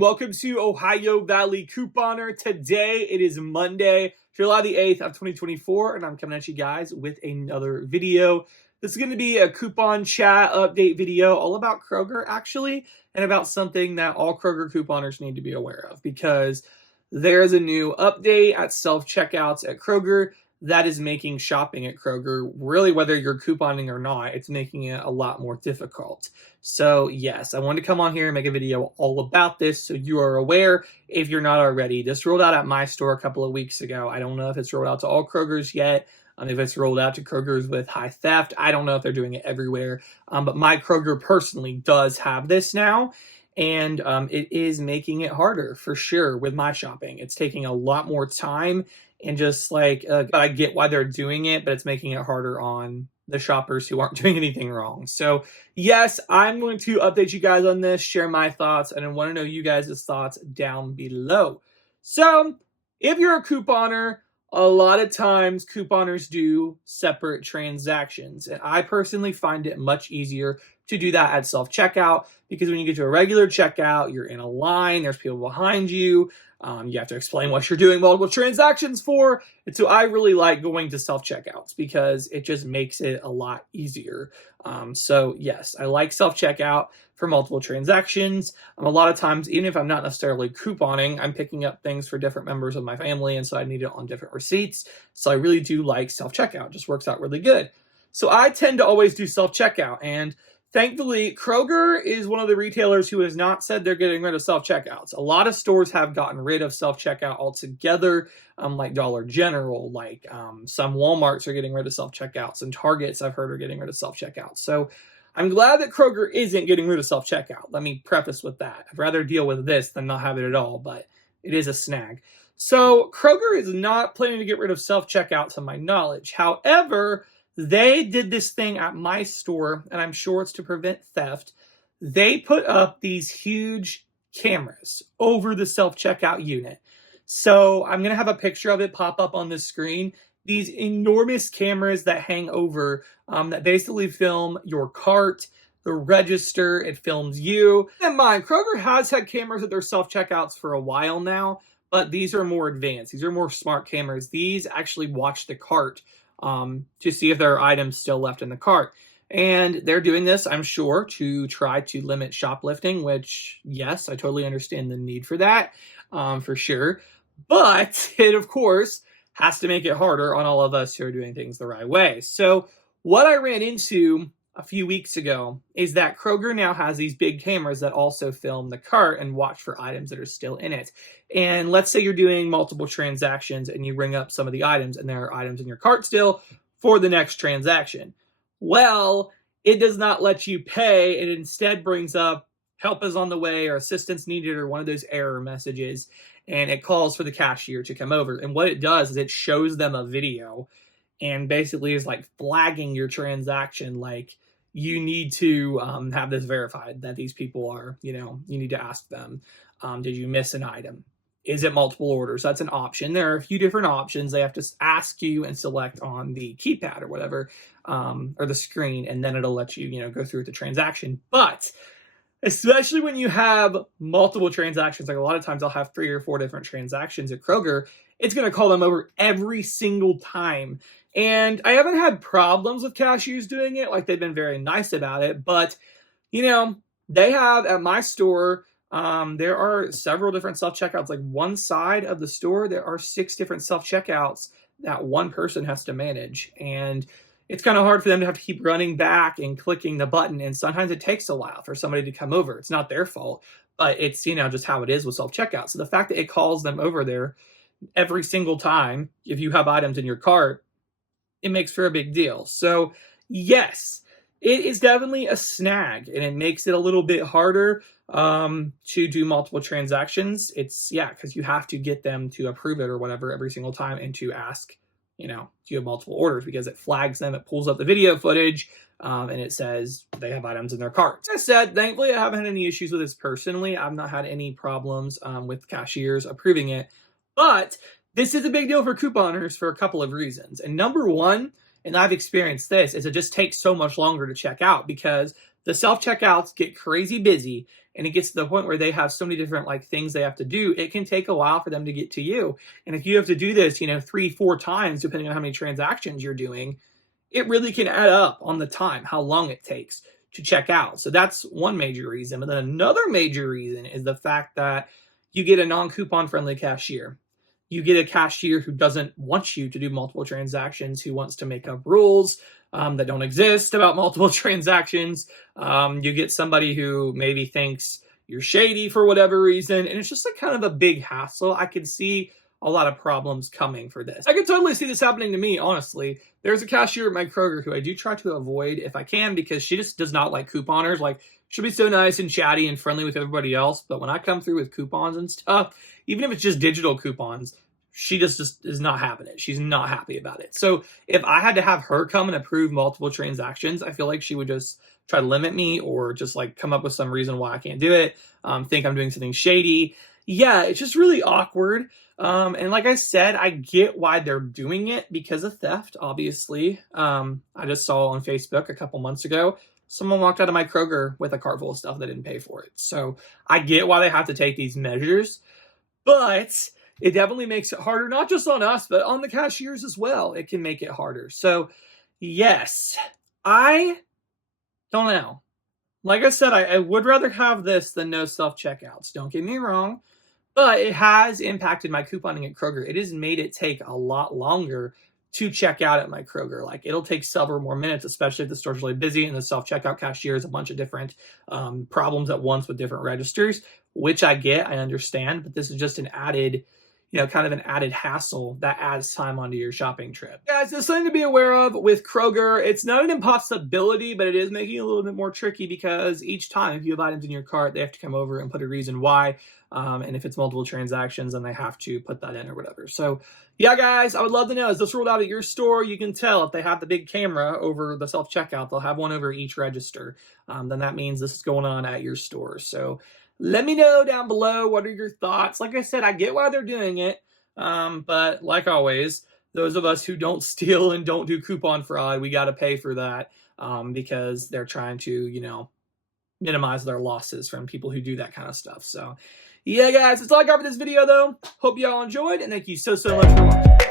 welcome to Ohio Valley Couponer. Today, it is Monday, July the 8th of 2024, and I'm coming at you guys with another video. This is going to be a coupon chat update video all about Kroger, actually, and about something that all Kroger couponers need to be aware of, because there's a new update at self-checkouts at Kroger that is making shopping at Kroger, really whether you're couponing or not, it's making it a lot more difficult. So yes, I wanted to come on here and make a video all about this so you are aware if you're not already. This rolled out at my store a couple of weeks ago. I don't know if it's rolled out to all Krogers yet. If it's rolled out to Krogers with high theft, I don't know if they're doing it everywhere. But my Kroger personally does have this now. And it is making it harder for sure with my shopping. It's taking a lot more time. And just like, I get why they're doing it, but it's making it harder on the shoppers who aren't doing anything wrong. So yes, I'm going to update you guys on this, share my thoughts, and I want to know you guys' thoughts down below. So if you're a couponer, a lot of times couponers do separate transactions. And I personally find it much easier to do that at self-checkout, because when you get to a regular checkout, you're in a line, there's people behind you. You have to explain what you're doing multiple transactions for. And so I really like going to self-checkouts because it just makes it a lot easier. So yes, I like self-checkout for multiple transactions. A lot of times, even if I'm not necessarily couponing, I'm picking up things for different members of my family, and so I need it on different receipts. So I really do like self-checkout. It just works out really good. So I tend to always do self-checkout, and thankfully, Kroger is one of the retailers who has not said they're getting rid of self-checkouts. A lot of stores have gotten rid of self-checkout altogether, like Dollar General, like some Walmarts are getting rid of self-checkouts, and Targets, I've heard, are getting rid of self-checkouts. So I'm glad that Kroger isn't getting rid of self-checkout. Let me preface with that. I'd rather deal with this than not have it at all, but it is a snag. So Kroger is not planning to get rid of self-checkout to my knowledge. However, they did this thing at my store, and I'm sure it's to prevent theft. They put up these huge cameras over the self-checkout unit. So I'm going to have a picture of it pop up on the screen. These enormous cameras that hang over that basically film your cart, the register, it films you. Keep in mind, Kroger has had cameras at their self-checkouts for a while now, but these are more advanced. These are more smart cameras. These actually watch the cart to see if there are items still left in the cart. And they're doing this, I'm sure, to try to limit shoplifting, which, yes, I totally understand the need for that, for sure. But it, of course, has to make it harder on all of us who are doing things the right way. So what I ran into a few weeks ago is that Kroger now has these big cameras that also film the cart and watch for items that are still in it. And let's say you're doing multiple transactions and you ring up some of the items and there are items in your cart still for the next transaction. Well, it does not let you pay. It instead brings up help is on the way or assistance needed or one of those error messages. And it calls for the cashier to come over. And what it does is it shows them a video and basically is like flagging your transaction, like you need to have this verified that these people are, you need to ask them, did you miss an item? Is it multiple orders? That's an option. There are a few different options. They have to ask you and select on the keypad or whatever, or the screen, and then it'll let you, go through with the transaction. But especially when you have multiple transactions, like a lot of times I'll have 3 or 4 different transactions at Kroger, it's going to call them over every single time. And I haven't had problems with cashiers doing it. Like, they've been very nice about it. But, they have at my store, there are several different self-checkouts. Like, one side of the store, there are 6 different self-checkouts that one person has to manage. And it's kind of hard for them to have to keep running back and clicking the button. And sometimes it takes a while for somebody to come over. It's not their fault, but it's, just how it is with self-checkout. So the fact that it calls them over there every single time, if you have items in your cart, it makes for a big deal. So yes, it is definitely a snag, and it makes it a little bit harder to do multiple transactions. It's, because you have to get them to approve it or whatever every single time and to ask, do you have multiple orders, because it flags them, it pulls up the video footage, and it says they have items in their cart. As I said, thankfully, I haven't had any issues with this personally. I've not had any problems with cashiers approving it, but this is a big deal for couponers for a couple of reasons. And number one, and I've experienced this, is it just takes so much longer to check out because the self-checkouts get crazy busy and it gets to the point where they have so many different like things they have to do, it can take a while for them to get to you. And if you have to do this, 3-4 times, depending on how many transactions you're doing, it really can add up on the time, how long it takes to check out. So that's one major reason. But then another major reason is the fact that you get a non-coupon friendly cashier. You get a cashier who doesn't want you to do multiple transactions, who wants to make up rules that don't exist about multiple transactions. You get somebody who maybe thinks you're shady for whatever reason, and it's just like kind of a big hassle. I could see a lot of problems coming for this. I could totally see this happening to me, honestly. There's a cashier at my Kroger who I do try to avoid if I can, because she just does not like couponers. Like, she'll be so nice and chatty and friendly with everybody else, but when I come through with coupons and stuff, even if it's just digital coupons, she just is not having it. She's not happy about it. So if I had to have her come and approve multiple transactions, I feel like she would just try to limit me, or just like come up with some reason why I can't do it, think I'm doing something shady. Yeah, it's just really awkward. And like I said, I get why they're doing it, because of theft, obviously. I just saw on Facebook a couple months ago, someone walked out of my Kroger with a cart full of stuff they didn't pay for it. So I get why they have to take these measures, but it definitely makes it harder, not just on us, but on the cashiers as well. It can make it harder. So yes, I don't know. Like I said, I would rather have this than no self-checkouts. Don't get me wrong. But it has impacted my couponing at Kroger. It has made it take a lot longer to check out at my Kroger. Like, it'll take several more minutes, especially if the store's really busy and the self-checkout cashier has a bunch of different problems at once with different registers, which I get, I understand, but this is just an added, kind of an added hassle that adds time onto your shopping trip. Guys, there's something to be aware of with Kroger. It's not an impossibility, but it is making it a little bit more tricky, because each time if you have items in your cart, they have to come over and put a reason why. And if it's multiple transactions, then they have to put that in or whatever. So yeah, guys, I would love to know, is this rolled out at your store? You can tell if they have the big camera over the self-checkout, they'll have one over each register. Then that means this is going on at your store. So let me know down below, what are your thoughts? Like I said, I get why they're doing it. But like always, those of us who don't steal and don't do coupon fraud, we got to pay for that, because they're trying to, minimize their losses from people who do that kind of stuff. So yeah, guys, that's all I got for this video, though. Hope you all enjoyed, and thank you so much for watching.